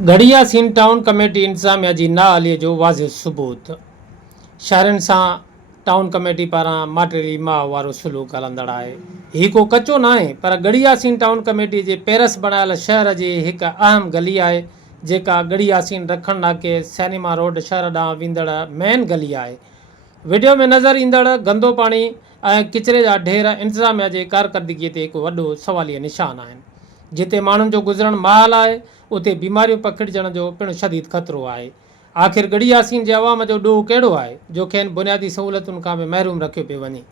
घड़ियासीन town committee इंतज़ामिया जी नाअहलीअ जो वाज़िह सबूत। शहरनि सां टाउन कमेटी पारां माटेरी माह वारो सलूक हलंदड़ आहे। हीउ को कचो न आहे, पर घड़ियासीन टाउन कमेटी जे पेरस बणायल शहर जी हिकु अहम गली आहे, जेका घड़ियासीन रखण नाके सैनिमा रोड शहर ॾांहुं वेंदड़ मेन गली आहे। वीडियो में नज़र ईंदड़ गंदो पाणी ऐं किचिरे जा ढेर इंतज़ामिया जे कारकर्दगीअ ते हिकु वॾो सवालिया निशान आहिनि। जिते माण्हुनि जो गुज़रण महाल आहे, उते बीमारियूं पखिड़िजण जो पिणु शदीद ख़तरो आहे। आख़िर घड़ियासीन जे अवाम जो ॾोह कहिड़ो आहे, जो खेनि बुनियादी सहूलियतुनि खां बि महरूम रखियो पियो वञे।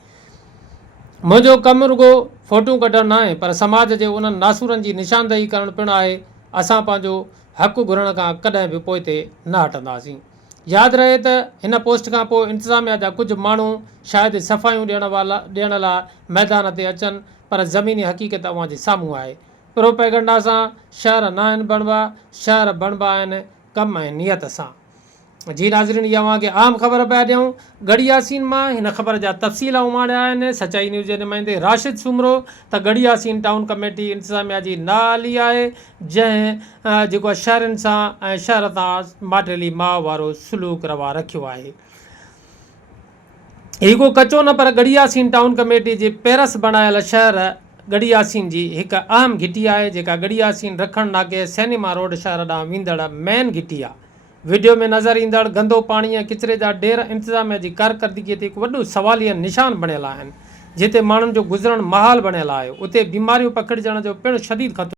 मुंहिंजो कमु रुगो फ़ोटूं कढणु न आहे, पर समाज जे उन्हनि नासूरनि जी निशानदेही करणु पिणु आहे। असां पंहिंजो हक़ु घुरण खां कॾहिं बि पोइते न हटंदासीं। यादि रहे त हिन पोस्ट खां पोइ इंतज़ामिया जा कुझु माण्हू शायदि सफ़ाइयूं ॾियण लाइ मैदान ते अचनि, पर ज़मीनी हक़ीक़त अव्हां जे साम्हूं आहे। प्रोपेगंडा सां शहर न आहिनि बणिबा, शहर बणिबा आहिनि कम ऐं नियत सां। जी नाज़रीन, इहा अव्हांखे आम ख़बर पिया ॾियूं घड़ियासीन मां। हिन ख़बर जा तफ़सील उमाड़िया आहिनि सचाई न्यूज़ जे नुमाइंदे राशिद सुमरो त घड़ियासीन टाउन कमेटी इंतज़ामिया जी नाअहली आहे, जंहिं जेको शहरनि सां ऐं शहर तां माटेली माह वारो सलूक रवा रखियो आहे। हीउ को कचो न, पर घड़ियासीन टाउन कमेटी जे पेरस बणायल शहर घड़ियासीन जी हिकु अहम घिटी आहे, जेका घड़ियासीन रखण नाके सैनिमा रोड शहर ॾांहुं वेंदड़ मेन घिटी आहे। वीडियो में नज़र ईंदड़ गंदो पाणी ऐं किचिरे जा ढेर इंतज़ामिया जी कारकर्दगीअ ते हिकु वॾो सवालिया निशान बणियल आहिनि। जिते माण्हुनि जो गुज़रण महाल बणियल आहे, उते बीमारियूं पखिड़िजण जो पिणु शदीद ख़तरो